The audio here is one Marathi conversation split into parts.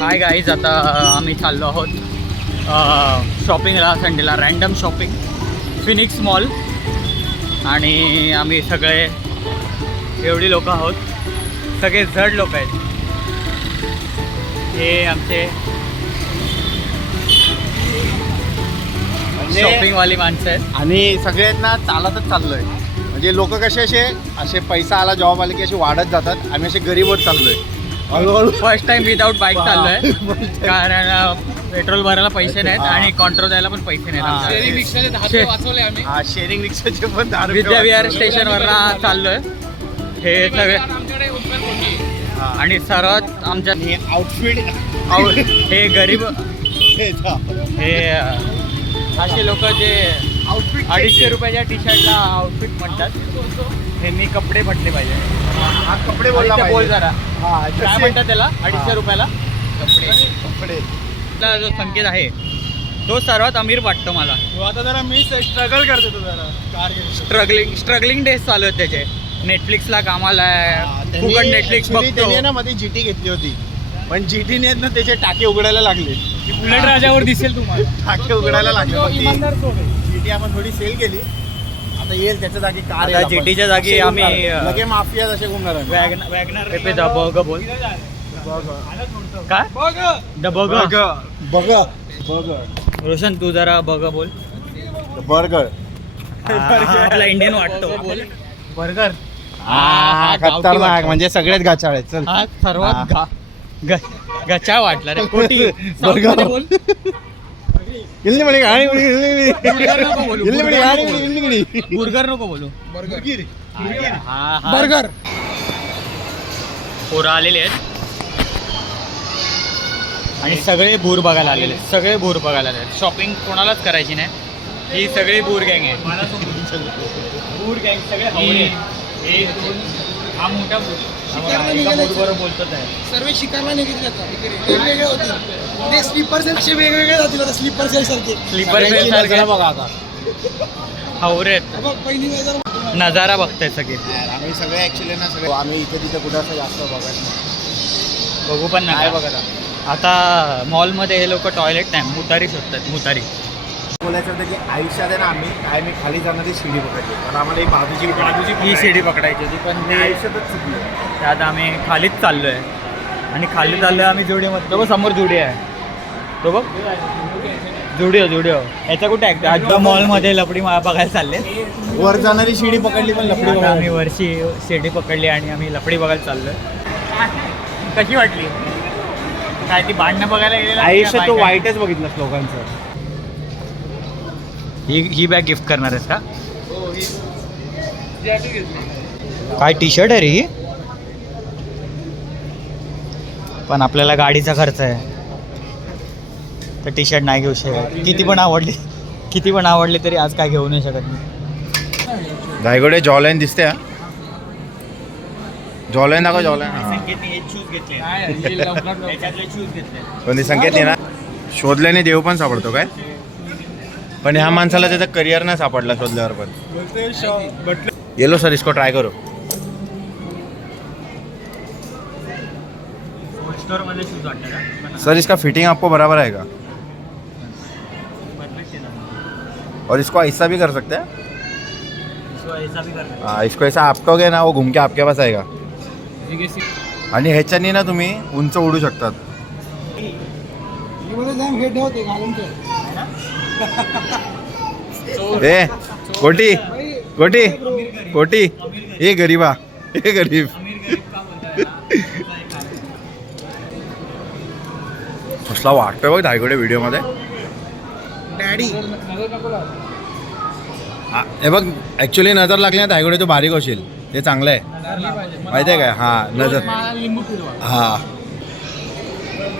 हाय गाईज, आता आम्ही चाललो आहोत शॉपिंगला, संडेला रँडम शॉपिंग फिनिक्स मॉल. आणि आम्ही सगळे एवढी लोक आहोत, सगळे जड लोक आहेत. हे आमचे शॉपिंगवाली माणसं आहेत आणि सगळ्यात ना चालतच चाललोय. म्हणजे लोक कसे असे पैसा आला जॉब आले की असे वाढत जातात. आम्ही असे गरीब होत चाललोय हळूहळू. फर्स्ट टाइम विदाऊट बाईक चाललोय कारण पेट्रोल भरायला पैसे नाहीत आणि कॉन्ट्रो द्यायला पण पैसे नाहीत. शेअरिंग रिक्षाचे पण विद्याविहार स्टेशनवर चाललोय. हे सगळे आणि सर्वात आमच्या आउटफिट हे गरीब हे असे लोक जे आउटफिट 250 रुपयाच्या टी शर्टला आउटफिट म्हणतात. हे मी कपडे म्हटले पाहिजे. हा कपडे बोलला बोल पाहिजे. जरा हा काय म्हणतात त्याला 250 रुपयाला कपडे. आपला जो संकेत आहे तो सर्वात अमीर वाटतो मला. आता जरा मी स्ट्रगल करतो तो जरा कार स्ट्रगलिंग डेज चालू आहेत त्याचे. नेटफ्लिक्सला कामाला आहे, फुकट नेटफ्लिक्स बघतो. त्याने ना मध्ये जीटी घेतली होती, पण जीटी ने ना त्याचे टाके उघडायला लागले. बुलेट राजावर दिसेल तुम्हाला. टाके उघडायला लागले. जीटी आपण थोडी सेल केली, आता येईल त्याच्या जागी कार. आता जीटीच्या जागी आम्ही लगे माफिया जसे घुमणार वॅगनर पे बघ बोल काय बघ रोशन, तू जरा बघ बोल. बर्गर आपला इंडियन वाटतो बोल. बर्गर खतरनाक, म्हणजे सगळेच गाचाळ आहेत. चल हा सर्वात गचा वाटला रे. कोटी बर्गर बोल. इल्ली म्हणे गाणी बुर्गर नको बोलू. इल्ली म्हणे गाणी बुर्गर नको बोलू. बर्गर पोरं आलेले आहेत आणि सगळे भूर बघायला आलेले आहेत. सगळे भूर बघायला आले आहेत. शॉपिंग कोणालाच करायची नाही. ही सगळी भूर गँग आहे. भूर गँग सगळे हावरे आहेत. हा मोठा बरोबर बोलतच आहे. सर्व शिकारला निघितले वेगवेगळे होते. ते स्लीपर असे वेगवेगळे जातील. आता स्लीपर सेल सारखे स्लीपर सेल सारखे बघा आता हावरे आहेत. बघ पहिली वेळ नजारा बघताय सगळे. आम्ही सगळे ऍक्च्युली ना सगळे आम्ही इथे तिथे कुठं असं जास्त बघत नाही. बघू पण काय नाही बघत आता मॉलमध्ये हे लोक टॉयलेट नाही मुतारी शोधतात. मुतारी बोलायचं होतं की आयुष्यात आहे ना आम्ही खाली जाणारी शिडी पकडली, कारण आम्हाला ही बाजूची ही शिडी पकडायची होती, पण ते आयुष्यातच चुकली. त्यात आम्ही खालीच चाललो आहे. आणि खाली चाललो आहे आम्ही जुडिओमध्ये. तो बघ समोर जुडिओ आहे. तो बघ जुडिओ याचा कुठे ॲक्ट आता मॉलमध्ये लपडी बघायला चालले. वर जाणारी शिडी पकडली पण लफडी आता आम्ही वरची शिडी पकडली आणि आम्ही लपडी बघायला चाललो आहे. कशी वाटली काय ती भांडणं बघायला गेलेला? आयुष्यात तो वाईटच बघितलं लोकांचं. ही बॅग गिफ्ट करणार आहेस का? काय टी शर्ट आहे रे ही? पण आपल्याला गाडीचा खर्च आहे तर टी शर्ट नाही घेऊ शकत. किती पण आवडली तरी आज काय घेऊ नाही शकत मी. धायगोडे जॉलाईन दिसते. जॉलाईन दाखव. जॉलाईन पण संकेत नाही ना. शोधल्याने देव पण सापडतो काय? पण ह्या माणसाला त्याचा करिअर नाही सापडला शोधल्यावर पण. येलो सर इसको ट्राय करो. सर इसका फिटिंग आपको बराबर आएगा और इसको ऐसा भी कर सकते हैं. हाँ, इसको ऐसा आपटोगे ना वो घूम के आपके पास आएगा. आणि ह्याच्यानी ना तुम्ही उंच उडू शकतात. हे ठेवते घालून ते. ए कोटी कोटी कोटी हे गरीबा हे गरीब. कसला वाटतोय बघ धायगोडे व्हिडिओमध्ये. डॅडी हे बघ ॲक्च्युली नजर लागली ना धायगोडे तो बारीक होशील. ते चांगलं आहे माहिती आहे काय? हा नजर. हा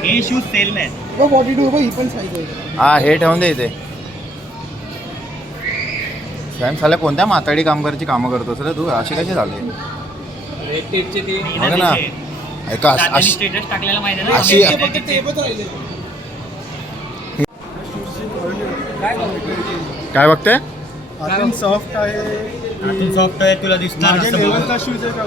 हे शूज सेल नाही. 42 ही पण साईज आहे. हा हे ठेवून दे इथे. सॅम साला कोणत्या माताडी कामगारची कामं करतोस रे तू? अशी कशी झाली बघ ना. ऐका अशी स्टेटस टाकलेला माहिती अशी काय बघते? सॉफ्ट आहे. सॉफ्ट आहे तुला दिसणार. लेवलचा शूज आहे का?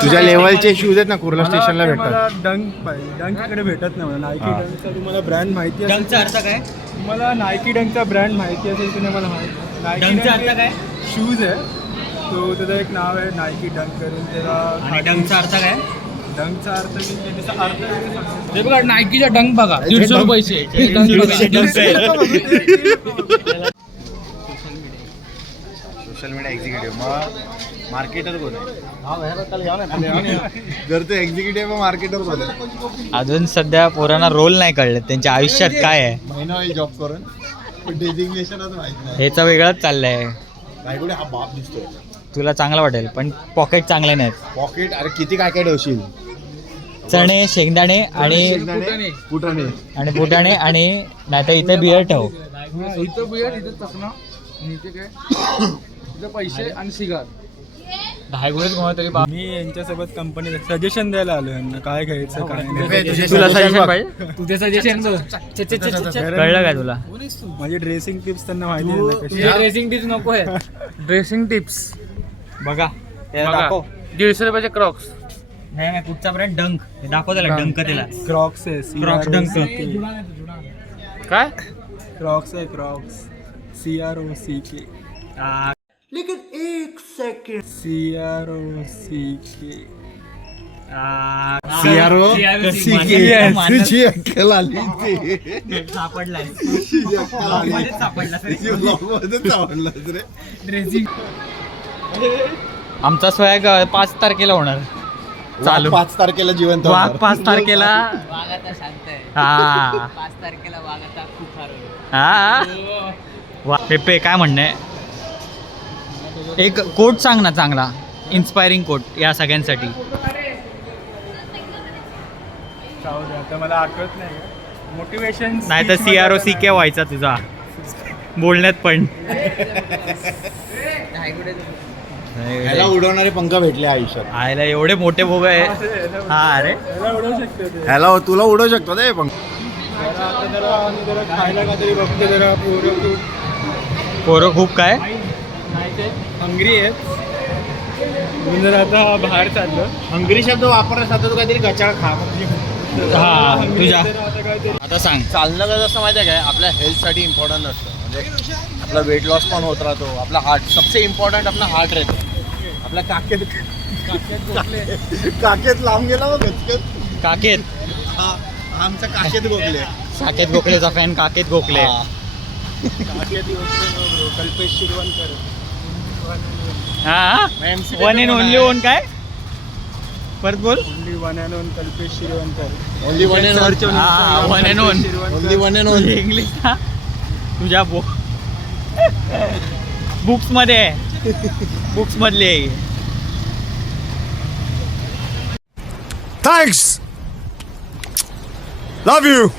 तुझ्या लेवलचे शूज आहेत ना कुर्ला स्टेशनला भेटतात. मला डंक पाहिजे. डंक इकडे भेटत नाही मला. नायकी हा. डंकचा तुम्हाला ब्रँड माहिती असेल. डंकचा अर्थ काय? तुम्हाला नायकी डंकचा ब्रँड माहिती असेल की नाही मला माहिती. नायकी डंकचा अर्थ काय? शूज आहे तो, त्याचं एक नाव आहे नायकी डंक करून. त्याला आणि डंकचा अर्थ काय? डंकचा अर्थ की त्याचा अर्थ वेगळा सांगतो. हे बघा नायकीचा डंक बघा 150 रुपयाचे सोशल मीडिया एक्झिक्युटिव्ह मग मार्केटर कोण आहे? जर तो एक्झिक्युटिव्ह मार्केटर कोण आहे? अजून सध्या पोरांना रोल नाही कळले त्यांच्या आयुष्यात काय आहे. महिना होईल जॉब करून डेजिग्नेशनच माहित नाही. ह्याचा वेगळाच चाललंय. बायकोडे हा बाप दिसतोय. तुला चांगलं वाटेल पण पॉकेट चांगले नाहीत. पॉकेट अरे किती काय काय ठेवशील. चणे शेंगदाणे आणि कुठाने आणि फुटाणे आणि नाहीतर इथे बिअर ठेव. इथं बियर इथं चकना इथे काय इथं पैसे आणि सिगार. मी यांच्यासोबत कंपनी सजेशन द्यायला आलो यांना काय घ्यायचं काय नाही. तुला सजेशन पाहिजे? तुझे सजेशन कळलं काय तुला? माझी ड्रेसिंग टिप्स त्यांना माहिती आहे ना कशी. ड्रेसिंग टिप्स नको आहे. ड्रेसिंग टिप्स बघा त्याला दाखव. 150 रुपयाचे क्रॉक्स. नाही नाही कुठचा ब्रँड डंक दाखव त्याला. डंक त्याला क्रॉक्स आहे. क्रॉक्स डंक. काय क्रॉक्स आहे. Crocs CROCK. तुझी अक्कल आली ते. सापडलाय. तुझी अक्कल आली. सापडला. ब्लॉगमध्येच आवडलास रे. ड्रेसिंग आमचा स्वॅग 5 तारखेला होणार चालू. 5 तारखेला जिवंत वाघ होणार. 5 तारखेला. हा 5 तारखेला वाघ आता खूप हरवलं. हा वा पेपे काय म्हणणं आहे? एक कोट सांग ना चांगला इन्स्पायरिंग कोट या सगळ्यांसाठी. जाऊ दे आता मला आठवत नाही. मोटिवेशन नाही तर CROCK व्हायचा तुझा बोलण्यात पण. ह्याला उडवणारे पंख भेटले आयुष्यात. आयला एवढे मोठे भोग आहे. हा अरे उडवू शकते ते. ह्याला तुला उडवू शकतो ते पंख. जरा आता जरा आम्ही जरा खायला काहीतरी बघतो. जरा पोरं खूप काय हंग्री आहेत म्हणून जरा आता बाहेर चाललो. हंगरी शब्द वापरण्यास आता तू काहीतरी गचाळ खा. हा हंगरी तुझ्या जरा आता काहीतरी. आता सांग. चालणं कसं असं माहिती आहे काय आपल्या हेल्थसाठी इम्पॉर्टंट असतं. म्हणजे आपला वेट लॉस पण होत राहतो. आपला हार्ट सबसे इम्पॉर्टंट आपला हार्ट राहतो. आपल्या काकेत लांब गेला मग गचकत. काकेत आमचा काकेत गोखले. काकेत गोखलेचा फॅन काकेत गोखले. कल्पेश शिरवणकर. हा वन अँड ओनली ओन काय परत बोल. Only one and own Kalpesh Shirwankar. Only one and one and own only one and only. English ना तुझ्या बुक्स मध्ये बुक्स मधले. Thanks. Love you.